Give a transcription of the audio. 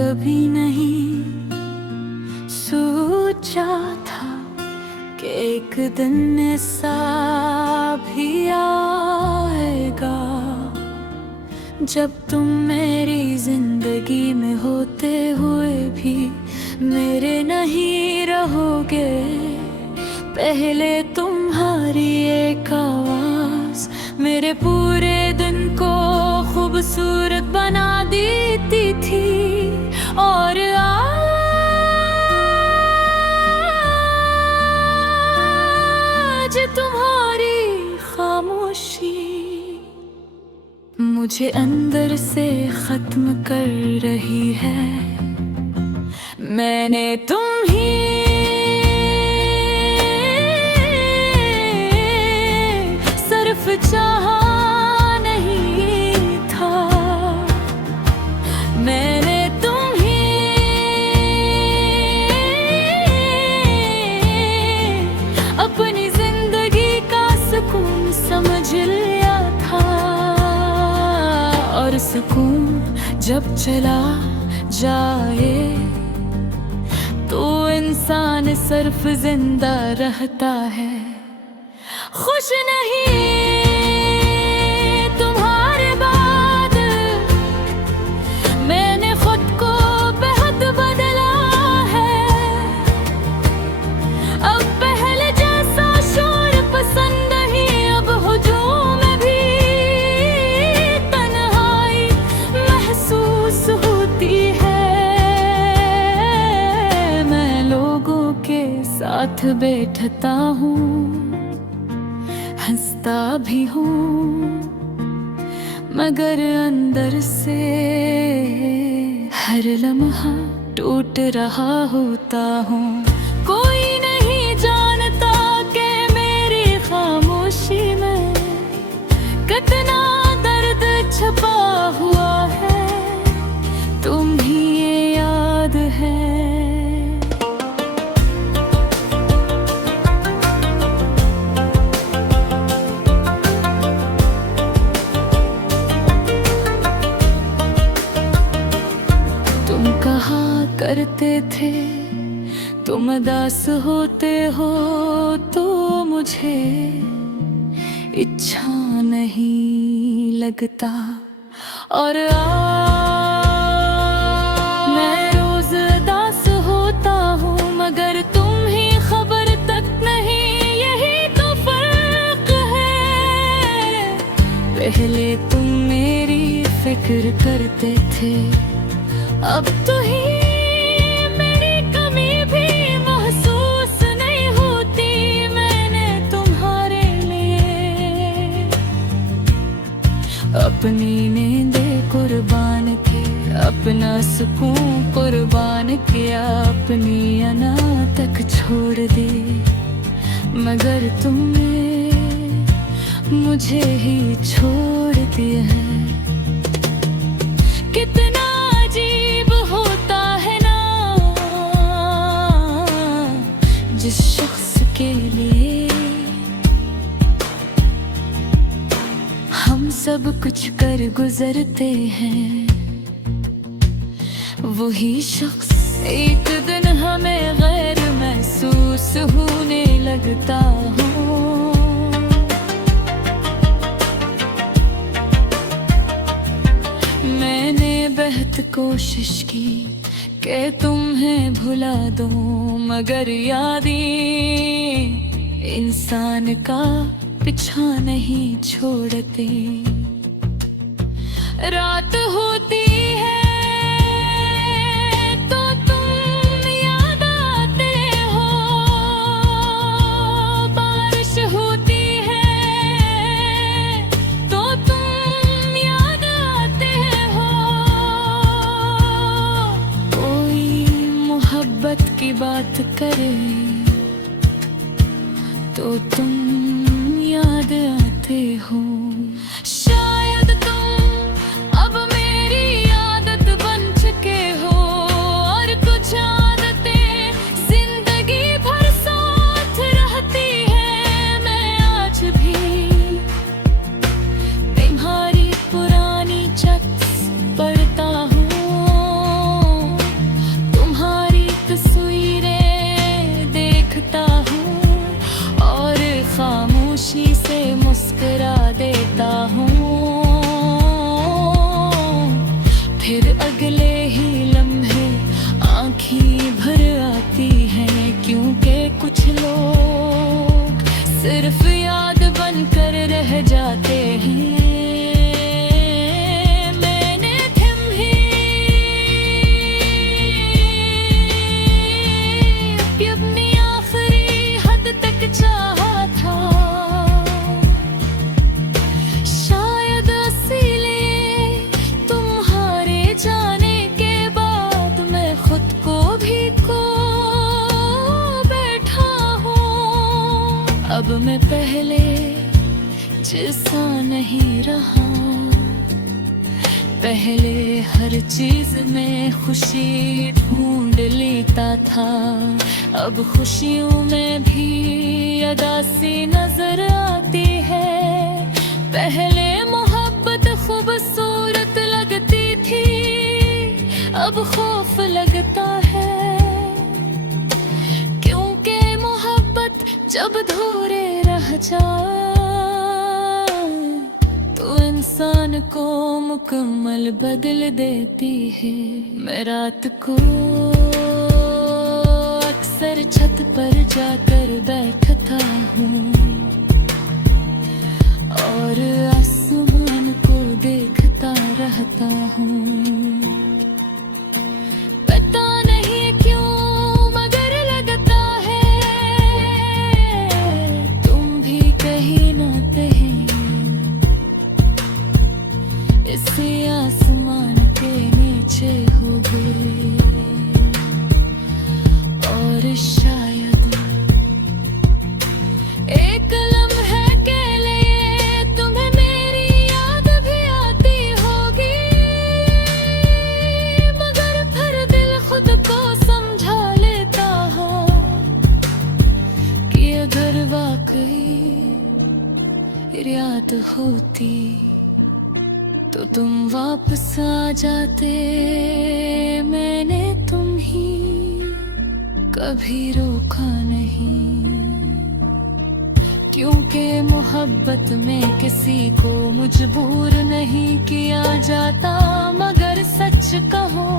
कभी नहीं सोचा था कि एक दिन ऐसा भी आएगा जब तुम मेरी जिंदगी में होते हुए भी मेरे नहीं रहोगे। पहले तुम्हारी एक आवाज मेरे पूरे दिन को खूबसूरत बना देती थी, और आज तुम्हारी खामोशी मुझे अंदर से खत्म कर रही है। मैंने तुम्हें सिर्फ चाहा नहीं था, मैंने तुम्हें अपनी जिंदगी का सुकून समझ लिया था। और सुकून जब चला जाए तो इंसान सिर्फ जिंदा रहता है, खुश नहीं तुम्हारे बाद। मैंने खुद को बेहद बदला है, अब पहले जैसा शोर पसंद नहीं, अब हुजूम में भी तन्हाई महसूस होती है। मैं लोगों के साथ बैठता हूँ, हंसता भी हूँ, मगर अंदर से हर लम्हा टूट रहा होता हूँ। कोई नहीं जानता कि मेरी खामोशी में कितना दर्द छुपा हुआ है, तुम्हें ये याद है। करते थे तुम उदास होते हो तो मुझे इच्छा नहीं लगता, और मैं रोज उदास होता हूँ मगर तुम्हें खबर तक नहीं, यही तो फर्क है। पहले तुम मेरी फिक्र करते थे, अब तो ही मेरी कमी भी महसूस नहीं होती। मैंने तुम्हारे लिए अपनी नींदें कुर्बान की, अपना सुकून कुर्बान किया, अपनी अना तक छोड़ दी, मगर तुमने मुझे ही छोड़ दिया है। कितना जिस शख्स के लिए हम सब कुछ कर गुजरते हैं, वही शख्स एक दिन हमें गैर महसूस होने लगता हूँ। मैंने बेहद कोशिश की कि तुम्हें भुला दूं, मगर यादें इंसान का पीछा नहीं छोड़ती। रात होती है तो तुम याद आते हो, बारिश होती है तो तुम याद आते हो, मोहब्बत की बात करे तो तुम याद आते हो। शायद तुम अब मेरी आदत बन चुके हो, और कुछ आदतें जिंदगी भर साथ रहती है। मैं आज भी तुम्हारी पुरानी छत पढ़ता हूँ, फिर अगले ही लम्हे आँखें भर आती हैं, क्योंकि कुछ लोग सिर्फ याद बनकर रह जाते हैं। मैंने थम ही अपनी आखिरी हद तक चाहा था, शायद इसीलिए तुम्हारे जाने के बाद मैं खुद को भी खो बैठा हूँ। अब मैं पहले जैसा नहीं रहा, पहले हर चीज में खुशी ढूंढ लेता था, अब खुशियों में भी अदासी नजर आती है। पहले मोहब्बत खूबसूरत लगती थी, अब खौफ लगता है, क्योंकि मोहब्बत जब धूरे रह जाए तो इंसान को मुकम्मल बदल देती है। मैं रात को अक्सर छत पर जाकर बैठता हूँ और आसमान को देखता रहता हूँ। पता नहीं क्यों मगर लगता है तुम भी कहीं ना कहीं इस आसमान के नीचे हो गए, और शायद एक लम्हे के लिए तुम्हें मेरी याद भी आती होगी, मगर फिर दिल खुद को समझा लेता है कि अगर वाकई याद होती तो तुम वापस आ जाते। मैंने तुम ही कभी रोका नहीं, क्योंकि मोहब्बत में किसी को मजबूर नहीं किया जाता। मगर सच कहूँ